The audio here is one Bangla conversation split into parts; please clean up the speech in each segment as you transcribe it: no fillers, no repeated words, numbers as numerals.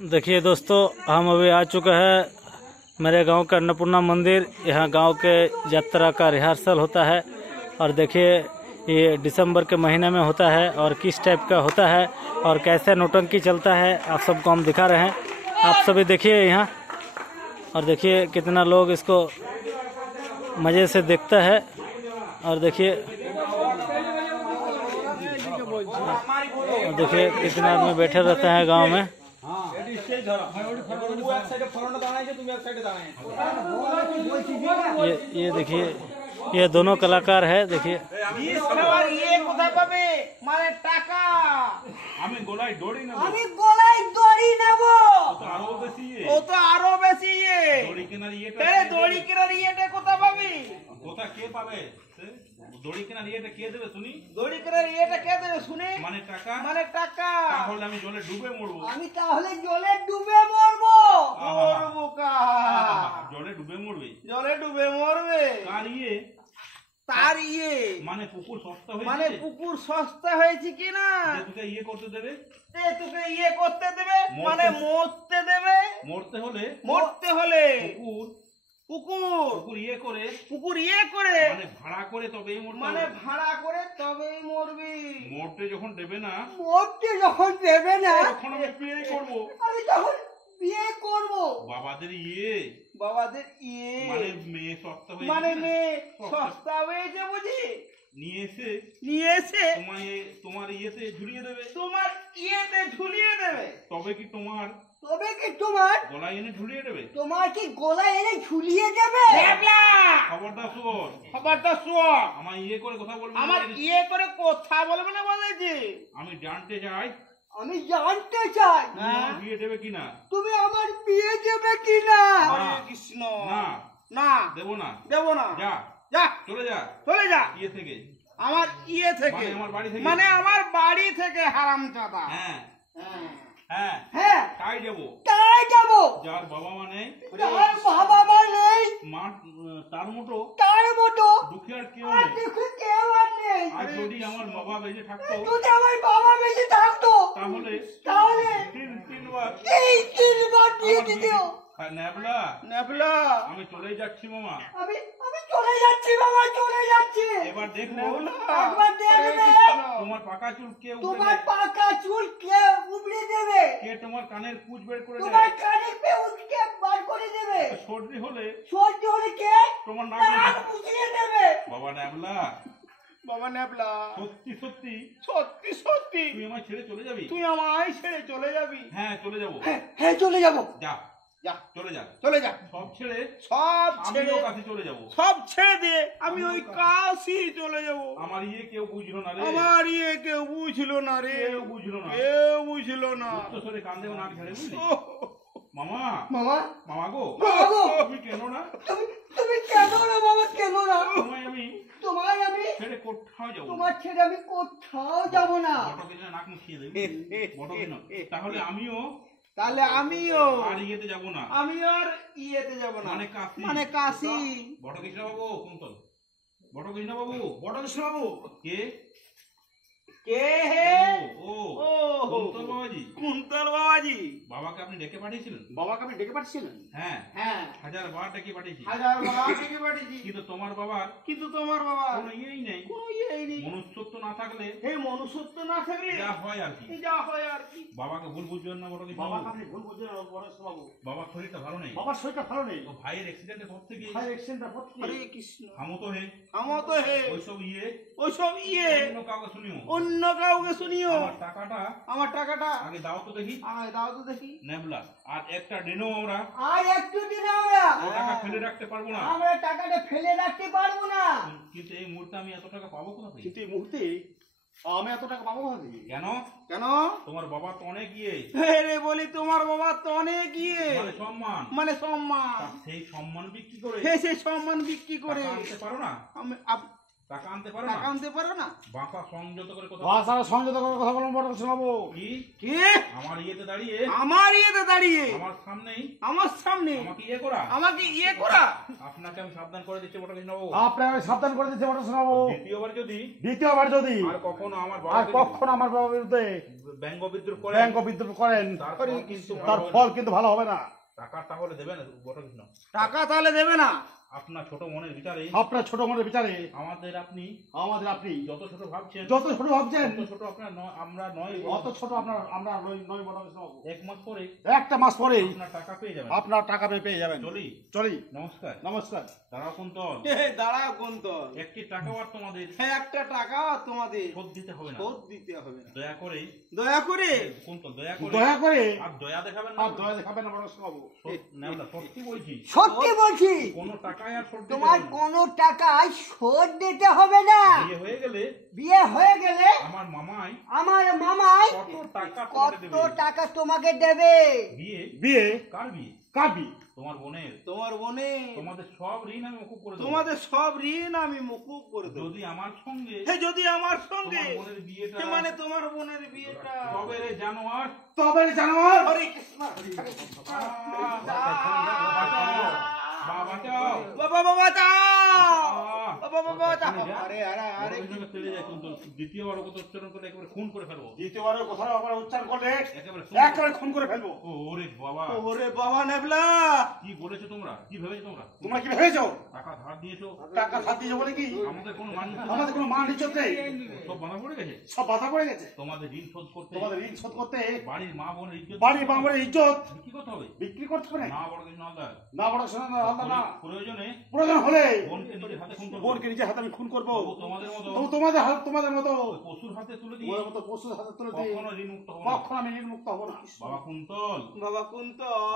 देखिए दोस्तों, हम अभी आ चुके हैं मेरे गांव का अन्नपूर्णा मंदिर। यहाँ गांव के यात्रा का रिहर्सल होता है और देखिए ये दिसंबर के महीने में होता है और किस टाइप का होता है और कैसे नौटंकी चलता है आप सबको हम दिखा रहे हैं। आप सभी देखिए यहाँ और देखिए कितना लोग इसको मज़े से देखता है। और देखिए कितना आदमी बैठे रहते हैं गांव में। ये देखिए ये दोनों कलाकार है। देखिए দড়ি কেনার ইয়েটা কে দেবে শুনি? দড়ি কেনার ইয়েটা কে দেবে শুনি? মানে টাকা। মানে টাকা। তাহলে আমি জলে ডুবে মরবো। আমি তাহলে জলে ডুবে মরবো। মরবো কা? জলে ডুবে মরবে। জলে ডুবে মরবে। কার ইয়ে? তার ইয়ে। মানে পুকুর সস্তা হয়েছে। মানে পুকুর সস্তা হয়েছে কি না? তোকে ইয়ে করতে দেবে। তোকে ইয়ে করতে দেবে মানে মরতে দেবে। মরতে হলে? মরতে হলে পুকুর পুকুর ইয়ে করে মানে ভাড়া করে তবেই মরবে। মানে ভাড়া করে তবেই মরবি। মরতে যখন দেবে না তখন আমি বিয়ে করব। আমি তখন বিয়ে করব। বাবাদের ইয়ে মানে মেয়ে সস্তা হয়েছে। মানে মেয়ে সস্তা হয়েছে বুঝি। নিয়ে এসে তোমার ইয়েতে ঝুলিয়ে দেবে। তোমার ইয়েতে ঝুলিয়ে দেবে। তবে কি তোমার গলায় এনে ঝুলিয়ে দেবে। তোমার কি গলায় এনে ঝুলিয়ে দেবে? খবরদার শোন। আমার ইয়ে করে কথা বলবে। আমার ইয়ে করে কথা বলবে না বলেছি। আমি জানতে চাই বিয়ে দেবে কিনা। তুমি আমার বিয়ে দেবে কিনা? কৃষ্ণ না দেবো না। যা চলে যা ইয়ে থেকে। আমার ইয়ে থেকে মানে আমার বাড়ি থেকে হারামজাদা। হ্যাঁ তাই যাবো। যার বাবা মা নেই মা তার মতো দুঃখী আর কেউ নেই। আর যদি আমার বাবা বেঁচে থাকতো তাহলে তিনবার দিয়ে দিত। নেবলা আমি চলে যাচ্ছি মামা। আমি চলে যাচ্ছি। এবার দেখবো তোমার পাকা চুল কে উপড়ে দেবে। কে তোমার কানের কুচ বের করে দেবে। সর্দি হলে কে তোমার নাক মুছিয়ে দেবে। বাবা নেবলা সত্যি তুই আমায় ছেড়ে চলে যাবি। হ্যাঁ চলে যাবো। যা চলে যা। সব ছেড়ে কাছে চলে যাবো। সব ছেড়ে দিয়ে আমি ওই কাশি চলে যাবো। আমার ইয়ে কেউ বুঝলো না রে। কেউ বুঝলো না। উচ্চস্বরে কাঁদে নাক ঝাড়ে বুঝলি। মামা গো তুমি কেন না? তুমি কেন না বাবা? কেন না? তোমায় আমি ছেড়ে কোথাও যাবো। তোমার ছেড়ে আমি কোথাও যাবো না। নাক মুখিয়ে দেবে। তাহলে আমিও আর ইয়েতে যাব না। মানে কাশি। বটকৃষ্ণ বাবু কুন্তল। বটকৃষ্ণ বাবু কে হে? কুন্তল বাবাজি। বাবাকে আপনি ডেকে পাঠিয়েছিলেন? হ্যাঁ 1000 বার ডেকে পাঠিয়েছি। কিন্তু তোমার বাবার কোনো ইয়েই নেই। মনুষ্যত্ব না থাকলে যা হয় আর কি। বাবাকে ভুল বুঝবেন না বটকৃষ্ণ বাবু। বাবার শরীরটা ভালো নেই। ও ভাইয়ের অ্যাক্সিডেন্টে পর থেকে হামতো হে ওইসব ইয়ে অন্য কাউকে শুনিও। আমার টাকাটা আগে দাও তো দেখি। নেবলা আর একটা দিনও আমরা টাকা ফেলে রাখতে পারবো না। কিন্তু এই মুহূর্তে আমি এত টাকা পাবো কোথা থেকে? কেন? তোমার বাবা তো অনেক ইয়ে। বলি তোমার বাবা তো অনেক ইয়ে মানে সম্মান। সেই সম্মান বিক্রি করে আনতে পারো না? টাকা আনতে পারো টাকা না আনতে পারো না বাঁকা সংযত করে কথা ভাষার সংযত করে কথা বলুন বড় শোনাবো। কি কি আমার ইয়েতে দাঁড়িয়ে আমার ইয়েতে দাঁড়িয়ে আমার সামনেই আমার সামনে আমাকে ইয়ে করা আমাকে ইয়ে করা আপনাকে আমি সাবধান করে দিচ্ছি বড় কৃষ্ণ বাবু আপনাকে সাবধান করে দিচ্ছে বড় শোনাবো। দ্বিতীয়বার যদি দ্বিতীয়বার যদি আর কখনো আমার আর কখনো আমার বাবার বিরুদ্ধে ব্যঙ্গ বিদ্রুপ করে ব্যাংক বিদ্রুপ করেন তার ফল কিন্তু তার ফল কিন্তু ভালো হবে না। টাকা তাহলে দেবে না বড় কৃষ্ণ টাকা তাহলে দেবে না আপনার ছোট মনের বিচারে আপনার ছোট মনের বিচারে আমাদের আপনি যত ছোট ভাবছেন ছোট ভাবছেন তত ছোট আপনার আমরা নয় অত ছোট আমরা নয় বড় শোনাবো। এক মাস পরে একটা মাস পরেই আপনার টাকা পেয়ে যাবেন আপনার টাকা পেয়ে যাবেন। চলি নমস্কার নমস্কার। দাঁড়াও কুন্তল দাঁড়াও কোন তো একটি টাকাও আর তোমাদের একটা টাকা তোমাদের শোধ দিতে হবে না শোধ দিতে হবে না দয়া করে কুন্তল দয়া করে আর দয়া দেখাবেন না আর দয়া দেখাবেন না বড় শোনাবো। সত্যি বলছি সত্যি বলছি কোনো টাকায় আর শোধ দিতে তোমার হবে না। কোনো টাকায় শোধ দিতে হবে না। বিয়ে হয়ে গেলে আমার মামাই কত টাকা তোমাকে কত দেবে টাকা তোমাকে দেবে। বিয়ে কার বিয়ে? তোমার বোনের তোমার বোনে তোমাদের সব ঋণ আমি মুকুব করে দেব তোমাদের সব ঋণ আমি মুকুব করে দেব যদি আমার সঙ্গে যদি আমার সঙ্গে তোমার বোনের বিয়েটা মানে তোমার বোনের বিয়েটা তবে রে জানোয়ার হরে কৃষ্ণ বাবা চাও বাবা আরে আরে আরে দ্বিতীয়বার কথা উচ্চারণ করে একেবারে খুন করে ফেলবো দ্বিতীয়বারের কথা আবার উচ্চারণ করলে একেবারে খুন করে ফেলবো। ওরে বাবা ওরে বাবা নেবলা কি বলেছো তোমরা কি ভেবেছো তোমরা কি ভেবেছো? টাকা ধার দিয়েছো টাকা ধার দিয়েছো বলে কি আমাদের কোনো মান ইজ্জত নেই? সব বাধা পড়ে গেছে সব বাধা পড়ে গেছে। তোমাদের ঋণ শোধ করতে বাড়ির মা বোনের ইজ্জত ইজ্জত বিক্রি করতে হবে বিক্রি করতে হবে না বড় কিছু হালদার না বড় শোনা না প্রয়োজন হলে বোনকে নিজের হাতে খুন করবো বোনকে নিজের হাতে আমি খুন করবো। তোমাদের মতো তোমাদের মতো পশুর হাতে তুলে দিয়ে তোমাদের মতো পশুর হাতে তুলে দিয়ে কখনো ঋণ মুক্ত হবো না। কখনো আমি ঋণ মুক্ত হবো না। বাবা কুন্তল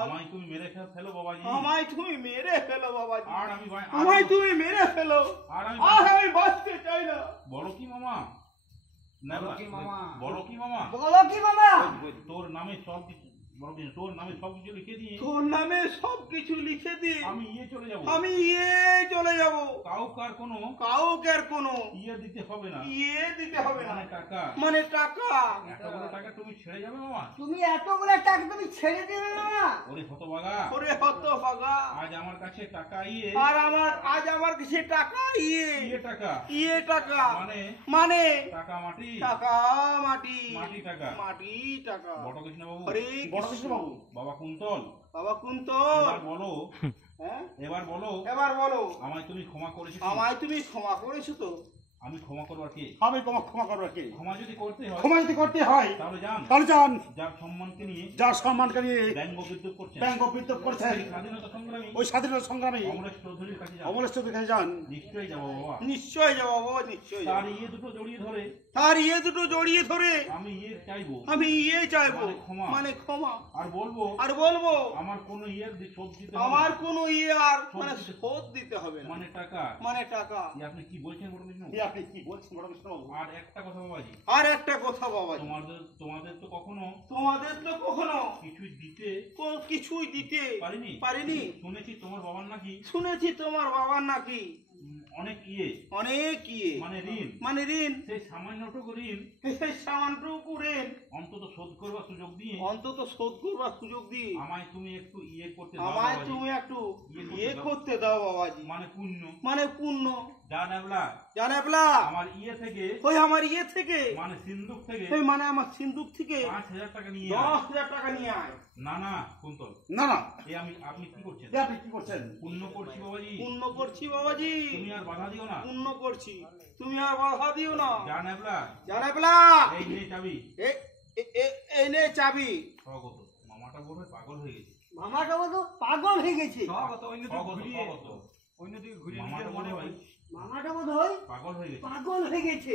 আমায় তুমি মেরে ফেলো বাবাজি আমায় তুমি মেরে ফেলো বাবাজি আর আমি আমায় তুমি মেরে ফেলো আর আমি বাঁচতে চাই না বলো কি মামা না বলো কি মামা বলো কি মামা? তোর নামে সব কিছু বড় কিছু তোর নামে সব কিছু লিখে দিয়ে তোর নামে সবকিছু লিখে দি আমি চলে যাবো চলে যাব কাউকে আর কোনো দিতে হবে না মানে মানে টাকা এতগুলো টাকা তুমি ছেড়ে যাবে মামা তুমি এতগুলো টাকা তুমি ছেড়ে দেবে মামা? ওরে হতভাগা ওরে হতভাগা আজ আমার কাছে টাকা আর আজ আমার কাছে টাকা টাকা মানে টাকা মাটি টাকা বড় কৃষ্ণ বাবু হরে বড় কৃষ্ণ বাবু বাবা কুন্তল এবার বলো আমায় তুমি ক্ষমা করেছো তো আমি ক্ষমা করবার কে আমি ক্ষমা করবার কে? ক্ষমা যদি করতে হয় তাহলে যান যার সম্মানকে নিয়ে যার সম্মানকে নিয়ে ব্যঙ্গ বিদ্রুপ করছেন করছেন ওই স্বাধীনতা সংগ্রামী অমরেশ চৌধুরীর কাছে যান। নিশ্চয়ই যাবো বাবা নিশ্চয় যাবো বাবা নিশ্চয় তার দুটো জড়িয়ে ধরে আমি চাইবো চাইবো মানে ক্ষমা আর বলবো আমার কোনো শোধ দিতে আমার কোনো মানে শোধ দিতে হবে না মানে টাকা আপনি কি বলছেন বড় কৃষ্ণ আপনি কি বলছেন বড় কৃষ্ণ বাবু? আর একটা কথা বাবাজি তোমাদের তো কখনো কিছুই দিতে পারিনি শুনেছি তোমার বাবার নাকি অনেক মানে ঋণ সেই সামান্যটুকু ঋণ অন্তত শোধ করবার সুযোগ দিয়ে আমায় তুমি একটু করতে দাও বাবাজি মানে পুণ্য জানেবলা আমার থেকে মানে আমার সিন্ধুক থেকে 5,000 টাকা নিয়ে 10,000 টাকা নিয়ে আয় না কুন্তল না আপনি কি করছেন পুণ্য করছি বাবাজি তুমি আর বাধা দিও না তুমি আর বাধা দিও না জানেবলা এই নে চাবি এই নে চাবি স্বাগত মামাটা বলবে পাগল হয়ে গেছে মামাটা তো পাগল হয়ে গেছে। অন্যদিকে ঘুরিয়ে নিজের মনে হয় মামাটা বোধ হয় পাগল হয়ে গেছে পাগল হয়ে গেছে।